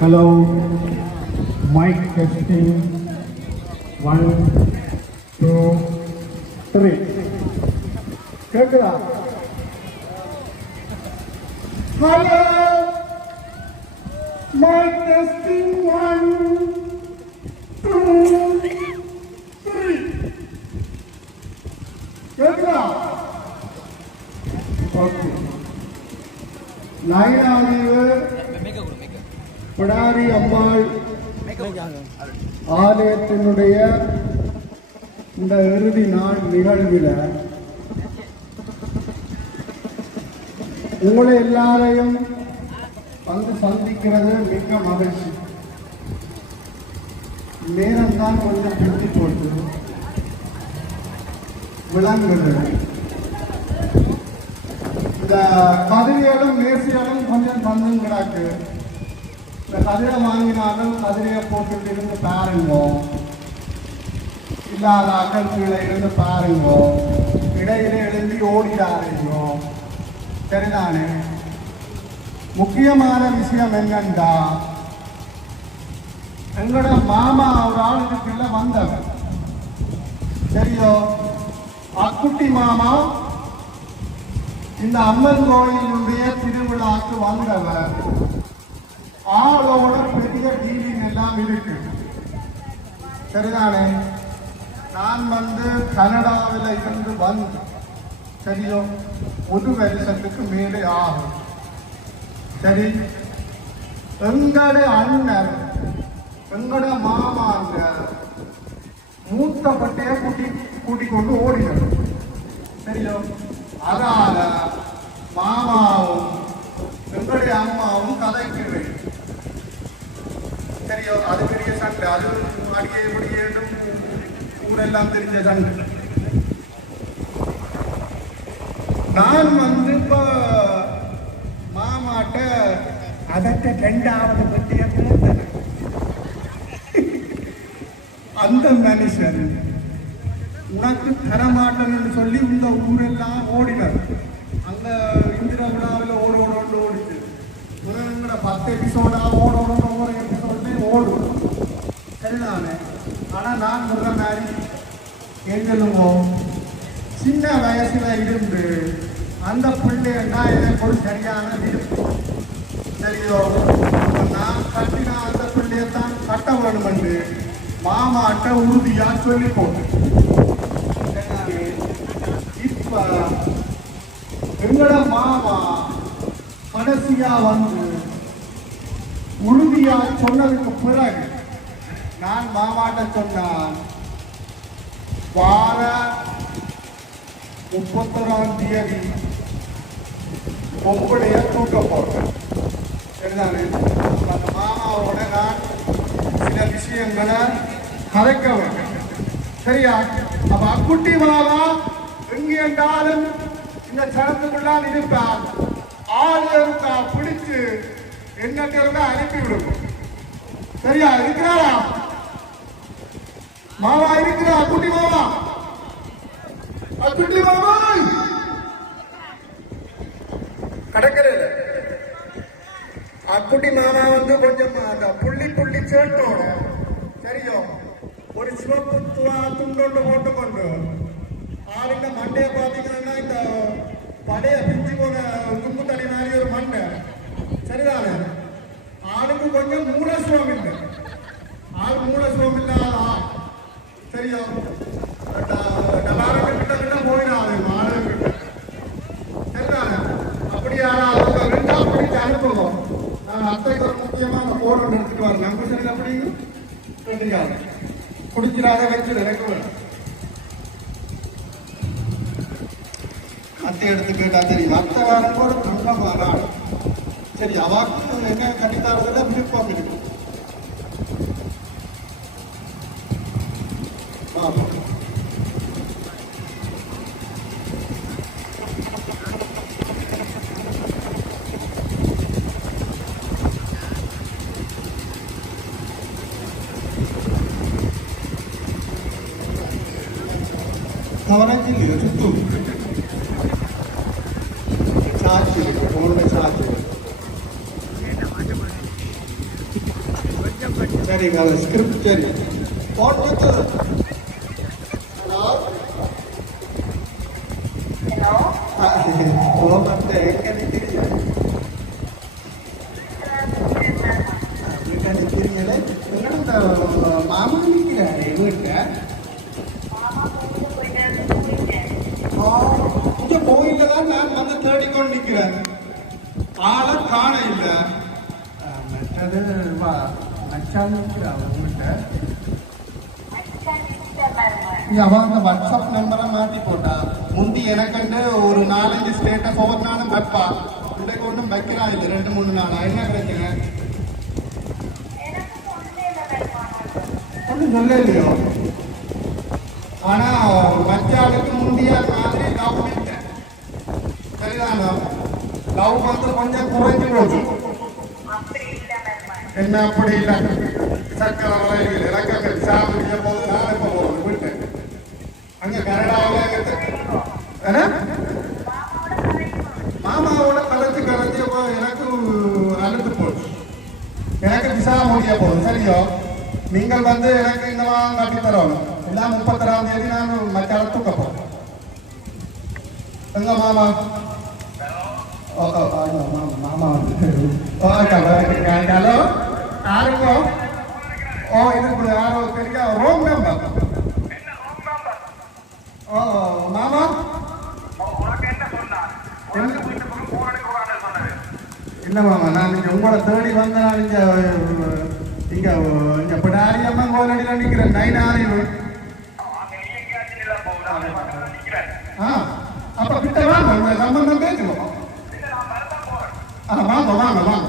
Hello, mic testing. 1, 2, 3. கேக்குதா? Hello, mic testing. 1, 2, 3. கேக்குதா? Okay. Line audio Pidari அம்மாள் ஆலயத்தினுடைய இந்த இறுதி நாள் நிகழ்வில் உங்களை எல்லாரையும் வந்து சந்திக்கிறது மிக மகிழ்ச்சி. நேரம்தான் கொஞ்சம் பிடித்து போட்டு விளங்குது. இந்த கதிரையோடும் மேசியோடும் கொஞ்சம் பந்துங்கிறாக்கு. இந்த கதிரை வாங்கினாலும் கதிரையை போட்டுட்டு இருந்து பாருங்கோ, இல்லாத அக்கல் கீழே இருந்து பாருங்கோ, இடையில எழுந்தி ஓடிடாதீங்கோ. சரிதானே? முக்கியமான விஷயம் என்னண்டா, எங்களோட மாமா ஒரு ஆளுக்குள்ள வந்தவர் சரியோ. அக்குட்டி மாமா இந்த அம்மன் கோயிலுடைய திருவிழாக்கு வந்தவர். ஆளோட பெரிய டீலிங் எல்லாம் இருக்கு. சரிதானே? நான் வந்து கனடாவில் இருந்து வந்து சரியோ ஒரு வருஷத்துக்கு மேலே ஆகும். சரி, எங்கட அண்ணன் எங்கட மாமாங்க மூத்த பட்டைய கூட்டிக் கொண்டு ஓடினார். சரியோ, அதால மாமாவும் எங்களுடைய அம்மாவும் கதைக்கிறேன். சரியோ, அது பெரிய சண்டை. அது அடியே முடியும் ஊரெல்லாம் தெரிஞ்ச சண்டை. நான் வந்து இப்ப மாமாட்ட அதற்கு 2வது பற்றிய கூட்டேன். அந்த மனுஷன் உனக்கு தரமாட்டேன்னு சொல்லி இந்த ஊரெல்லாம் ஓடினார். அந்த இந்திரா விழாவில் ஓடிச்சு. உனங்கிற 10 எபிசோடா ஒவ்வொரு எபிசோட்லையும் ஓடும். சரிதானே? ஆனால் நான் சொல்ற மாதிரி கேட்கலுங்கோ, சின்ன வயசுல இருந்து அந்த பிள்ளைன்னா எனக்கு சரியான விருப்பம். சரியோ, நான் கட்டினா அந்த பிள்ளையத்தான் கட்ட வேணும் என்று மாமாட்ட உறுதியா சொல்லி போட்டேன். இப்ப எங்களோட மாமா கடைசியா வந்து உறுதியா சொன்னதுக்கு பிறகு நான் மாமாட்ட சொன்னான், வார 31ஆம் தேதி பொம்பளைய தூக்க போறேன். சரிதானே? அந்த மாமாவோட நான் சில விஷயங்களை கலைக்க வேண்டும். சரியா? அப்ப அக்குட்டி மாமா எங்கே என்றாலும் இந்த சடத்துக்குள்ளால் இருப்பார். ஆள் இருக்கா பிடிச்சு என்னட்டு இருந்தா அனுப்பி விடுவோம். சரியா? இருக்கிறாரா மாமா? இருக்கிறா அக்குட்டி மாமா? அக்குட்டி மாமா கடற்கரையில அக்குட்டி மாமா வந்து கொஞ்சம் அந்த புள்ளி சேர்த்தோட சரியோ ஒரு சிவப்பு துண்டொண்டு போட்டுக்கொண்டு ஆளுங்க மண்டையை பார்த்தீங்கன்னா இந்த பழைய பிஞ்சு போன தும்பு தடி மாதிரி ஒரு மண்டை. சரிதானே? ஆளுக்கு கொஞ்சம் மூலசுவம் இல்லை. ஆள் மூலசுவம் இல்லாத ஆள். சரியோ, டபாரக்கிட்ட போயிடாது ஆளுகிட்ட. சரிதானே? அப்படி யாராவது 2ஆம் படிச்சு அனுப்புவோம். நான் அத்தைக்கு ஒரு முக்கியமான போன் ஒன்று எடுத்துட்டு வரேன். நம்ம சரி அப்படிங்க கேட்டுக்காது குடிக்கிறாத வச்சு எனக்கு அத்தை எடுத்து கேட்டா தெரியும். அத்தை வாரம் கூட தங்கமான ஆள். சரி, அவாக்கு என்ன கட்டித்தாரதுல விருப்பம் இருக்கு. Tawaran చుట్టూ சாட்சி இருக்கு, போன சாட்சி இருக்கு. சரிங்க, அது ஸ்கிரிப்ட் சரி போட்டு. ஹலோ ஹலோ வந்து எங்க நிற்கிறீங்க? வீட்டை நிற்கிறீங்களே, இந்த மாமா நிற்கிறாரு வீட்டை. இங்க கோயில்ல தான் நான் வந்து தேடிக்கொண்டு நிற்கிறேன். ஆளை காண இல்லை. மற்றது மச்சான் நிற்கிறான் உங்கள்கிட்ட. அவன் அந்த வாட்ஸ்அப் நம்பரை மாட்டி போட்டா. முந்தி எனக்குண்டு ஒரு 4-5 ஸ்டேட்டஸ் ஒவ்வொரு நாளும் வைப்பா. இன்றைக்கு ஒன்றும் வைக்கிறான் இல்லை, 2-3 நாளா. என்ன பிரச்சனை? ஒன்றும் சொல்ல இல்லையோ. ஆனா மச்சாளுக்கு முந்திய மாதிரி லவ் இல்லை. சரிதானா? லவ் வந்து கொஞ்சம் குறைஞ்சு போச்சு. என்ன அப்படி இல்லை? சக்கரை வளையல் எனக்கு அங்கே சாப்பிடிய போது நான் இப்போ போகணும் வீட்டு. அங்கே கனடாவில் மாமாவோட கலைச்சு கலைச்சப்போ எனக்கு அழுத்து போச்சு. எனக்கு விசா முடிய போகுது. சரியோ, நீங்கள் வந்து எனக்கு இந்த மாதிரி காட்டி தரணும். எல்லாம் 31ஆம் தேதி நான் மச்சால தூக்க போறேன். எங்க மாமா? மாமா ஹலோ, யாருக்கோ? இதுக்கு யாரோ தெரியா? Room number. மாமா இல்ல மாமா, நான் நீங்க உங்களோட தேடி வந்த நான் இங்க பிடாரி அம்மா கோலடியில நிக்கிறேன். 9 அப்ப கிட்ட வாங்க, சம்பந்தம் பேசுவோம். வாங்க வாங்க வாங்க.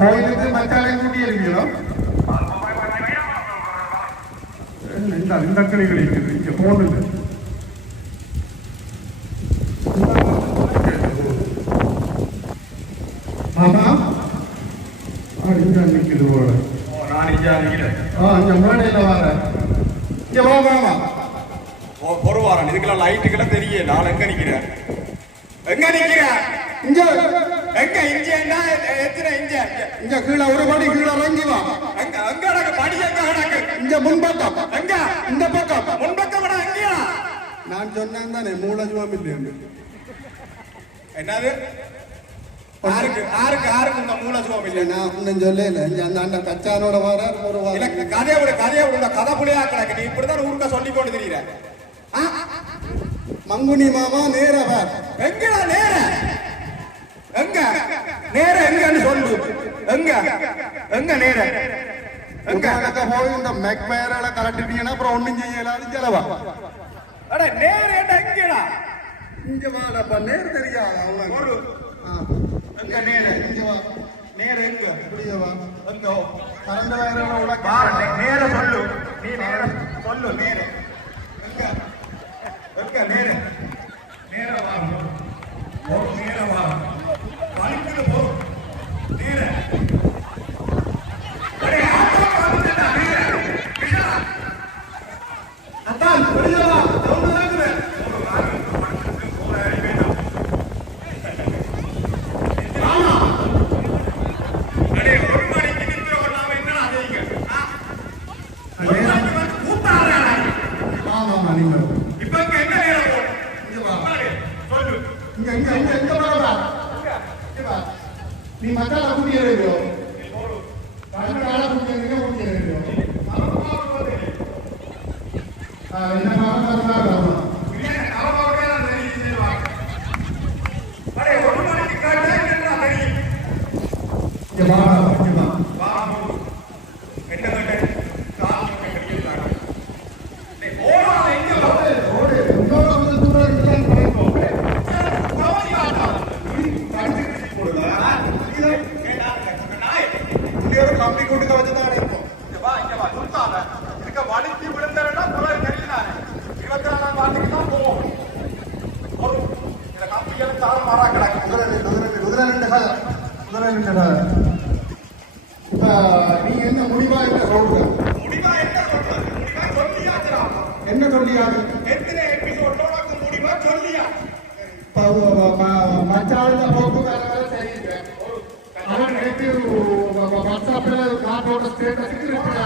கோயிலுக்கு மச்சாலையும் கூட்டி இருக்கீங்களோ? இந்த கிளிகள் இருக்குது இங்க போனது. மாமா இங்க நிக்குது போல. நான் இங்க நிக்கிறேன். இங்க மேடையில வரேன். இங்க வா மாமா. பொறுவாரன் இதுக்கெல்லாம் லைட்டுக்கெல்லாம் தெரியல. நான் எங்க நிக்கிறேன்? எங்க நிக்கிறேன்? இங்க எங்க இஞ்சியா? எத்தனை இஞ்சியா? இங்க கீழே ஒரு படி கீழே இறங்கி வா. எங்க எங்க நடக்கு படி? எங்க நடக்கு? இங்க முன்பக்கம். எங்க? இந்த பக்கம். முன்பக்கம் விட எங்கயா? நான் சொன்னேன் தானே மூலஜுவம் இல்லை. என்னது? ஆருக்கு ஆருக்கு ஆருக்கு இந்த மூலஜுவம் இல்லை? நான் ஒன்னும் சொல்லல. அந்த கச்சானோட வர ஒரு கதையை விட கதை புள்ளியா கிடக்கு. நீ இப்படிதான் ஊருக்கா சொல்லி கொண்டு தெரியுற. மங்குனி மாமா நேர எங்கடா நேர? எங்க நேர? எங்கன்னு சொல்லு. எங்க எங்க நேர? எங்க போய் இந்த மெக்மேரல கலட்டிட்டீங்கன்னா அப்புறம் ஒண்ணும் செய்யலாது செலவா. அட நேர எங்கடா? இங்க வாடப்பா. நேர் தெரியாது ஒரு எங்க நேர? இங்க வா. நேர எங்க? இப்படியே வா. எங்க கரண்ட் வயர்ல உள்ள நேர சொல்லு. நீ நேர சொல்லு. நேர எங்க? எங்க நேர? நேர வா. நேர வா. வலிக்குது போ. நேர அடே ஆட்டோ வந்துடா. நேர விஷா அதான் வெளியவா. சவுண்ட் கேக்குது. ஆமா. அடே ஒரு மணிக்கு நின்று நாம என்னடா செய்யுங்க? கூத்தாரா? ஆமா நீங்க இப்ப எங்க நேரம் போ. இங்க வா. சொல்லு. இங்க இங்க இங்க இங்க வரடா. இங்க வா. நீ மச்சால கூட்டியறீங்க. கண்ணால கூட்டியறீங்க. என்ன மாமா சொல்றாங்க? இல்ல அவரோட நான் தெரியுதுவா. அடே ஒரு மணிக்கு காட்டா என்னடா தெரியும்? இங்க வா. வா. என்ன கட்ட? கால் கட்டிட்டாங்க. டேய் ஓடா எங்க வா? ஓடு. இன்னொரு வந்து தூரம் இருக்கான்னு பாருங்க. கவனி வாடா. கடிச்சு போடுதா? இது கேடா நாய். இன்னொரு கம்பி கூட்டுக்க வச்சுதான் இருக்கும். இங்க வா துர்த்தாத. இதுக்கு வலிக்கு விழுந்தறடா புறம் தெரியலானே. 24 வாரத்துக்கு தான் போவோம். ஒரு இந்த கம்பியில தார மாறா கிடக்கு. குதிரை நின்று இப்ப நீங்க என்ன முடிவா என்ன சொல்ற? முடிவா என்ன சொல்றது? முடிவா சொல்லியாச்சுடா. என்ன சொல்லியாது? எத்தனை எபிசோடோட முடிவா சொல்லியா? மச்சாளுங்க போக்கு வேற வேற சரியில்லை அவன் நேற்று வாட்ஸ்அப்ல காட்டோட ஸ்டேட்டஸுக்கு ரிப்ளை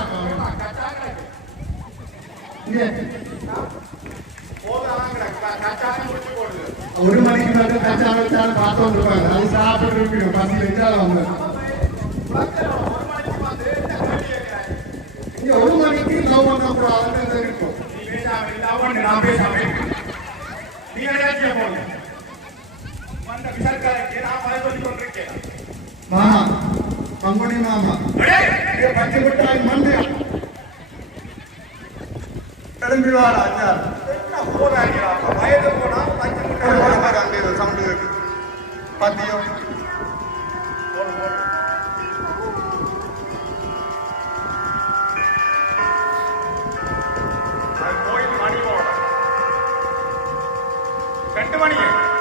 ஒரு மணிக்கு மேல கச்சா வச்சாலும் பார்த்து வந்துருப்பாங்க அது சாப்பிட்டு இருக்கணும் பசி வச்சாலும் வந்து இங்க ஒரு மணிக்கு லவ் பண்ண கூடாதுன்னு இருக்கும் மாமா பங்குனி மாமா பச்சை மிட்டாய் மண்டு கிளம்பி வாடா அஞ்சாறு வயது போனா பச்சை மிட்டாய் அங்கே சவுண்டு பாத்தியோ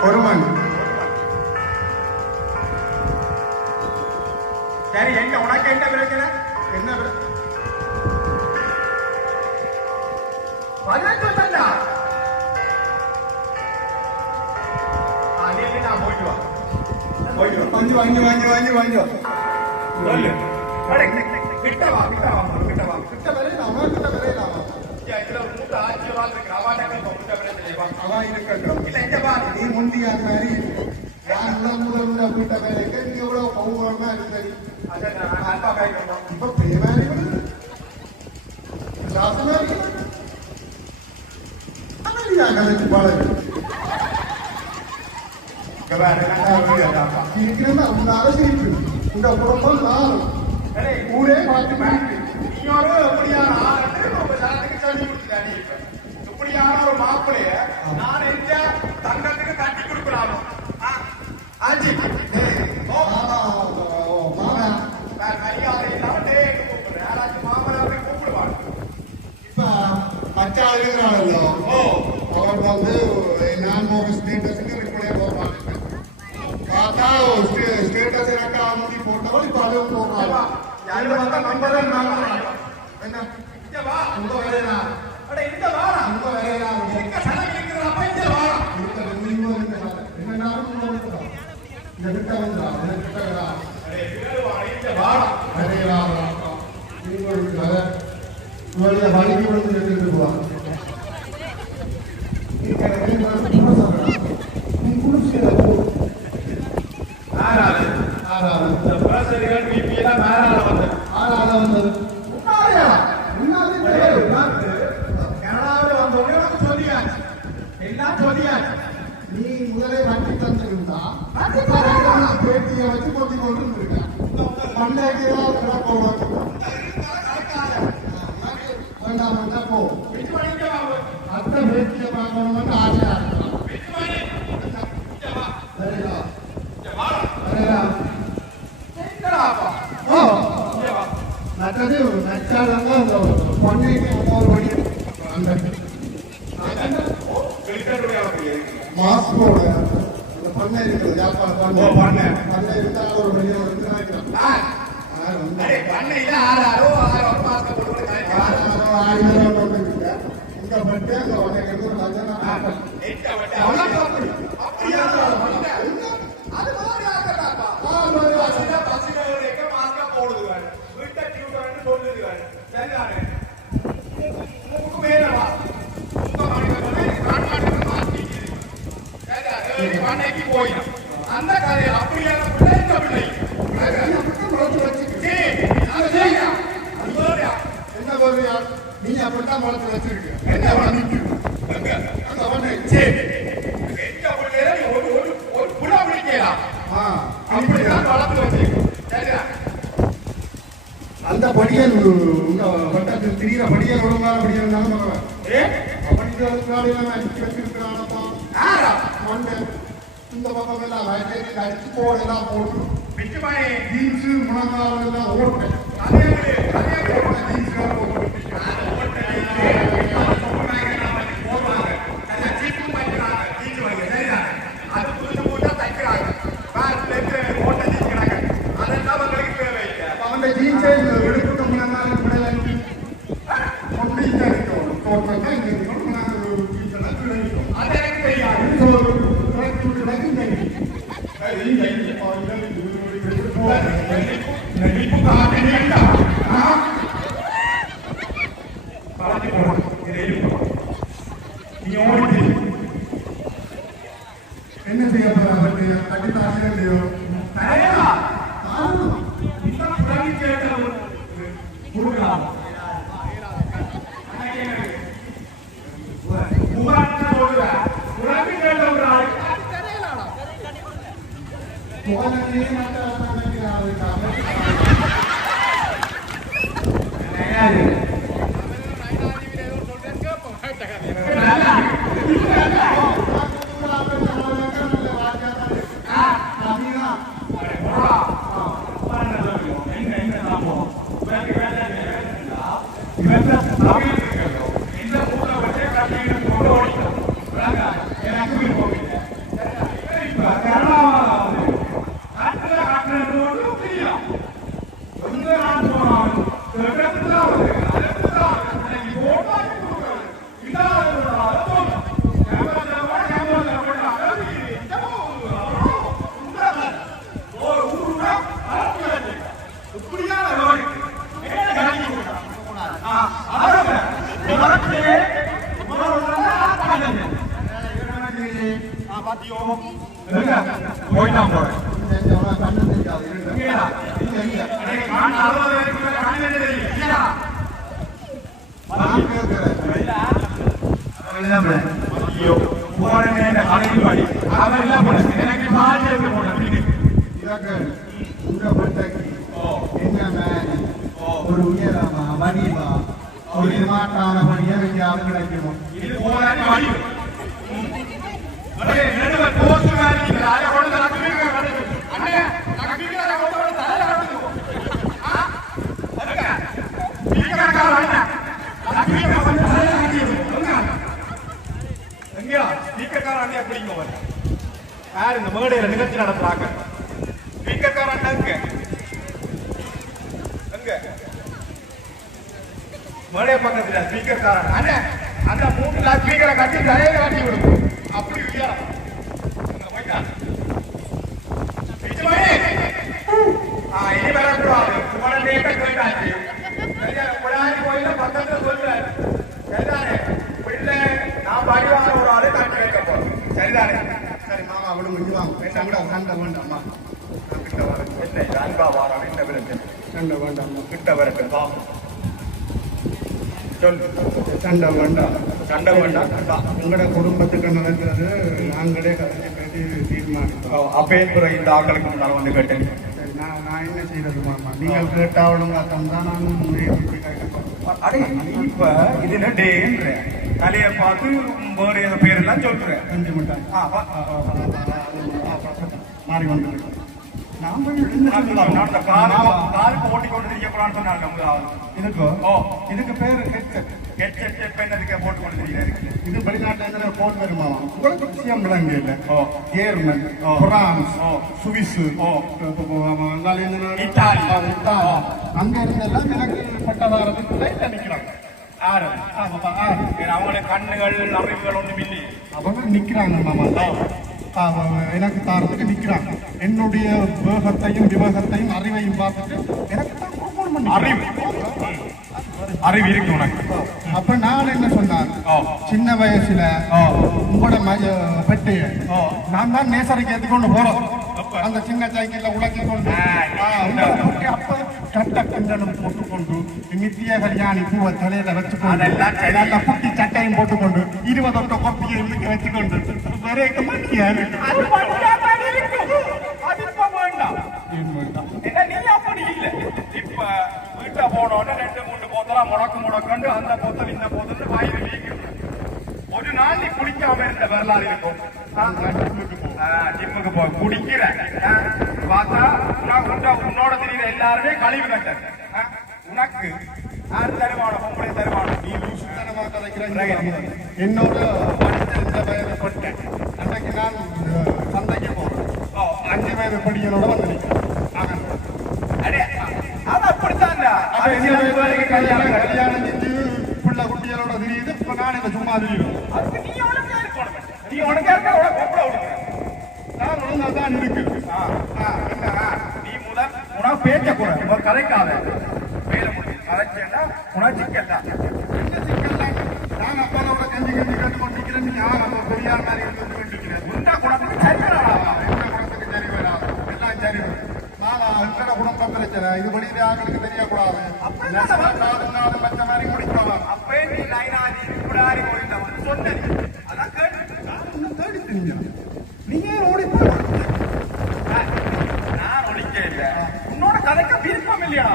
ஒரு மணி சரி எங்க உனக்கு என்ன பிரச்சனை என்ன பதினெட்டு தண்டா நான் போயிட்டு வா போயிட்டு வா வாங்கி வாங்கி வாங்கி வாங்கி வாங்கி சொல்லு கிட்ட வா கிட்ட வா கிட்ட வா கிட்ட வரையிலாமா கிட்ட வரையிலாமா இதுல ஒரு மூட்டை ஆட்சி வாழ்க்கை அவாட்டங்கள் முட்டை பிரச்சனை அவன் இருக்கட்டும் இல்ல இந்த பாரு நீ முந்தியா மாதிரி யார் முதல்ல வீட்டை வேலைக்கு நீ எவ்வளவு பவுனா இருந்தது அதை நான் அன்பா கேட்கணும் இப்ப பேமாரி லாஸ்ட் மாதிரி அமெரிக்கா கலைக்கு பாடல் இருக்கிறதா உங்க அரசியல் உங்க குடும்பம் நானும் ஊரே பார்த்து நீயோட எப்படியான ஆளுக்கு உங்க சனத்துக்கு சொல்லி கொடுத்துட்டாடி இப்படியான ஒரு மாப்பிளைய நான் எங்க தங்கத்துக்கு கட்டி கொடுக்கலாமோ ஆஞ்சி மரியாதை இல்லாம டேட்டு கூப்பிடுறேன் யாராச்சும் மாமனாரை கூப்பிடுவாங்க இப்ப மச்சா எழுதுறாளோ அவர் வந்து நான் ஒரு ஸ்டேட்டஸுக்கு ரிப்ளை போவாங்க பார்த்தா ஸ்டேட்டஸ் எனக்கு ஆமதி போட்டவள் இப்ப அதுவும் போவாங்க யாரு வந்தா நம்பர் என்ன இங்க வா உங்க வேலையா அட இந்த வாடா உங்க வேலையா எங்க சனம் இருக்கிற அப்ப இந்த வாடா இந்த கிட்ட வந்தா கிட்ட வரா இந்த வாடா வேலையா இவருடைய வலிக்கு வந்து எடுத்துட்டு போவா நீ முதலே வண்டி தந்திருந்தா பேட்டியை வச்சு கொண்டு கொண்டிருக்க மண்டைக்கு போடுவாங்க வேண்டாம் வேண்டாம் போ அத்த பேட்டியை பார்க்கணும்னு ஆசையா இருக்கலாம் மற்றது நச்சாதாங்க அந்த பொண்ணைக்கு ஒரு வழி அந்த மாஸ்கோட அந்த பண்ணை இருக்கிறது வியாபாரம் பண்ணை இருந்தால் ஒரு வழி உங்க பட்டு அந்த அந்த கதையை அப்படியான பிள்ளை என்ன வருவியா நீ அப்படித்தான் வளர்த்து வச்சிருக்க என்ன ஒரு புலா பிடிக்கலாம் அப்படிதான் வளர்த்து வச்சிருக்கோம் அந்த படியல் உங்க வட்டத்தில் திரிகிற படியல் ஒழுங்கான படியல் இருந்தாலும் படிக்கிறதுக்காக அடிச்சு வச்சிருக்கிறானப்பா மண்டை இந்த பக்கம் எல்லாம் அடிச்சு போடலாம் போட்டு ஜீன்ஸ் முழங்கால் எல்லாம் ஓட்டேன் அவன் ஜீன்ஸை வெளுப்புட்ட முழங்கால் கொண்டு ஓடி என்ன செய்ய போறாங்க கண்டிப்பா இல்லையோ ஒரு உயரமா வடிவா ஒரு மாட்டான வழியா வைக்காமல் கிடைக்குமோ இது போராடி வடி அடே ரெண்டு போஸ்ட் மாதிரி ராஜா கொண்டு நடக்குவீங்க அண்ணே நடக்குவீங்க கொண்டு தலை நடக்குது அதுக்கு ஸ்பீக்கர்கார அண்ணா நடக்குவீங்க கொண்டு தலை நடக்குது எங்கயா ஸ்பீக்கர்கார அண்ணா எப்படிங்க வர யார் இந்த மேடையில நிகழ்ச்சி நடத்துறாங்க ஸ்பீக்கர்கார அண்ணா எங்க மேடைய பக்கத்துல ஸ்பீக்கர் காரன் அண்ணே அந்த மூணு ஸ்பீக்கரை கட்டி தலையில கட்டி விடும் அப்படி இல்லையா இனி வரக்கூடாது உடனே போயிட்டாச்சு கோயில பக்கத்துல சொல்றாரு சரிதானே பிள்ளை நான் படிவாங்க ஒரு ஆளு கட்டி வைக்க போறோம் சரிதானே சரி மாமா விடுங்க இது வாங்க சண்டை வேண்டாம்மா கிட்ட வரேன் அன்பா வாரம் என்ன விரும்பு சண்டை வேண்டாம் கிட்ட வரட்டும் வா சண்டை வேண்டாம் உங்களோட குடும்பத்துக்கு நடக்கிறது நாங்களே கதைச்சு பேசி தீர்மானிப்போம் அப்பே இந்த ஆக்களுக்கு முன்னால் வந்து கேட்டேன் நான் என்ன செய்யறது மாமா நீங்கள் கேட்டாவளும் தான் நான் அடே இப்ப இதுல டேன்ற தலைய பார்த்து வேற ஏதோ பேரெல்லாம் சொல்றேன் செஞ்சு மாட்டேன் மாறி வந்து இதுக்கு பேரு இது வெளிநாட்டுல போட்டு வருமா உங்களுக்கு விஷயம் விளங்க இல்ல ஜேர்மன் பிரான்ஸ் சுவிஸ் அங்க இருந்தெல்லாம் எனக்கு பட்டதாரத்துக்கு நிக்கிறாங்க அவங்களுடைய கண்ணுகள் அறிவுகள் ஒன்றும் இல்லை அவங்க நிக்கிறாங்க மாமா எனக்கு தாரத்துக்கு நிக்கிறாங்க என்னுடைய வேகத்தையும் விவேகத்தையும் அறிவையும் பார்த்துட்டு எனக்கு அறிவு இருக்கு உனக்கு அப்ப நான் என்ன சொன்னான் சின்ன வயசுல உங்களோட பெட்டைய நான் தான் நேசருக்கு ஏற்றுக்கொண்டு போறோம் அந்த சின்ன சைக்கிள்ல உலக்கி கொண்டு அப்ப கட்ட கண்டனம் போட்டுக்கொண்டு நித்திய கல்யாணி பூவை தலையில வச்சுக்கொண்டு குட்டி சட்டையும் போட்டுக்கொண்டு 20 கொப்பியை வச்சுக்கொண்டு வேற மாட்டியாரு இப்ப வீட்டை போனோட 2-3 போத்தலா முடக்கு அந்த போத்தல் இந்த போத்தல் வாயில் வீக்கும் ஒரு நாள் நீ குளிக்காம இருந்த வரலாறு இருக்கும் ஜிம்முக்கு போய் குடிக்கிற பார்த்தா உன்னோட தெரியுற எல்லாருமே கழிவு கட்டது உனக்கு யார் தருவானோ பொம்பளை தருவானோ நீ சுத்தனமா கதைக்கிற என்னோட இந்த வயது பட்டேன் அன்னைக்கு நான் சந்தைக்கு போறேன் 5 வயது படிகளோட வந்து கல்யாணம் செஞ்சு பிள்ளை குட்டிகளோட தெரியுது இப்ப நான் என்ன சும்மா தெரியும் நீ உனக்கு நான் ஒழுங்கா தான் இருக்கு நீ முதல் உனக்கு பேச்ச கூட கதைக்காத வேலை கதைச்சேன்னா உனக்கு சிக்கல் தான் என்ன சிக்கல் தான் நான் அப்பாவோட கஞ்சி கேட்டு கொண்டிருக்கிறேன் நீ யாரும் பெரியார் மாதிரி இருக்கிறேன் உண்டா குணத்துக்கு சரி வராதா எந்த குணத்துக்கு சரி வராது எல்லாம் சரி வரும் எங்களோட குடும்ப பிரச்சனை இது வெளியில ஆங்களுக்கு தெரியக்கூடாது நாலு பச்சை மாதிரி முடிக்கலாம் அப்பே நீ லைனாதி கூடாரி போயிருந்தவன் சொன்னது அதான் தேடி தெரிஞ்சா நீங்க ஓடி போய் நான் ஒழிக்க இல்ல உன்னோட கதைக்கு விருப்பம் இல்லையா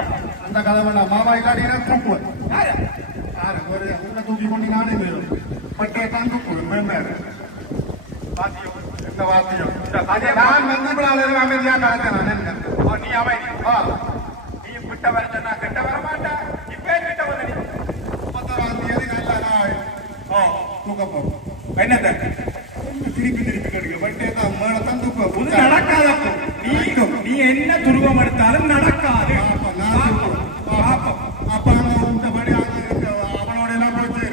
அந்த கதை வேண்டாம் மாமா இல்லாடி தூக்குவேன் ஒரு தூக்கி கொண்டு நானே போயிடும் பட்டே தான் தூக்குவேன் மேம்பேர் பாத்தியம் எந்த வார்த்தையும் நான் மெந்தப்படாத அமைதியா கலந்தேன் நீ அவை நீ கிட்ட வர சொன்னா கிட்ட வர மாட்டா இப்பே கிட்ட வந்து நீ 31ஆம் தேதி நல்ல நாள் தூக்க போறோம் என்னது திருப்பி கெடுக்க பட்டே தான் மேலத்தான் தூக்க நடக்காதப்போ நீ என்ன துருவம் எடுத்தாலும் நடக்காது அப்ப அங்க உண்டபடி அங்க அவனோட எல்லாம் போச்சு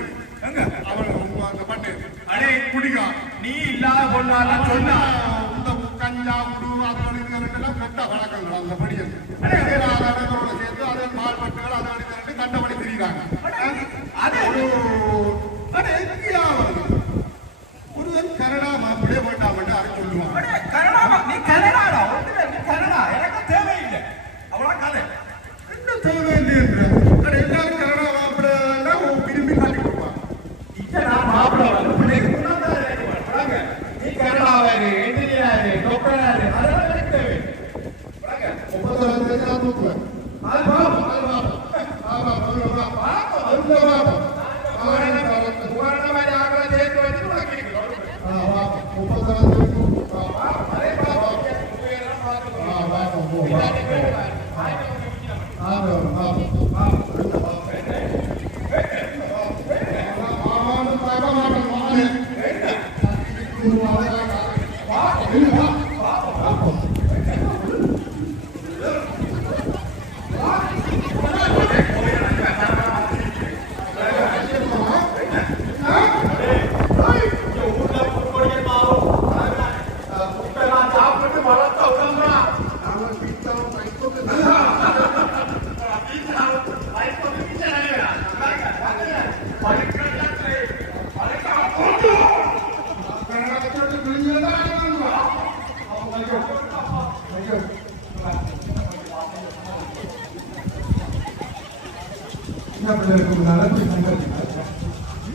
எங்க அவன் அங்க பட்டு அடே குடிக்கா நீ இல்லாத பொண்ணாலாம் சொன்னா இந்த கஞ்சா குடு அதோட இதுகளுக்கெல்லாம் கெட்ட வழக்கங்கள் அந்த படியில் அதோட சேர்த்து அதே மால்பட்டுகள் அதோட திரண்டு கண்டபடி தெரியுறாங்க அது ஒருவன் கனடா மாப்பிள்ளையே போயிட்டாமட்டு அதை சொல்லுவான் கனடா நீ கனடாடா நீ கனடா எனக்கு தேவையில்லை அவ்வளோ கதை இன்னும் தேவையில்லை என்று எல்லாரும் கனடா மாப்பிள்ளை விரும்பி காட்டி கொடுப்பான் நீ கனடாவாரு என்ஜினியரு டாக்டராரு அதெல்லாம் எனக்கு தேவை 31ஆம் தேதி நான் தூக்குவேன்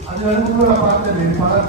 அது வந்து பார்த்தது பலர்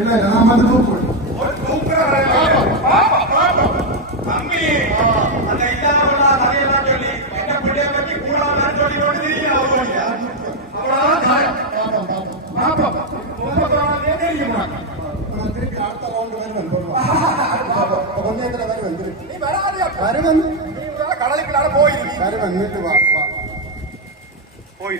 இல்ல நான் வந்து கடலுக்குள்ளார போய் வீட்டு வா போய்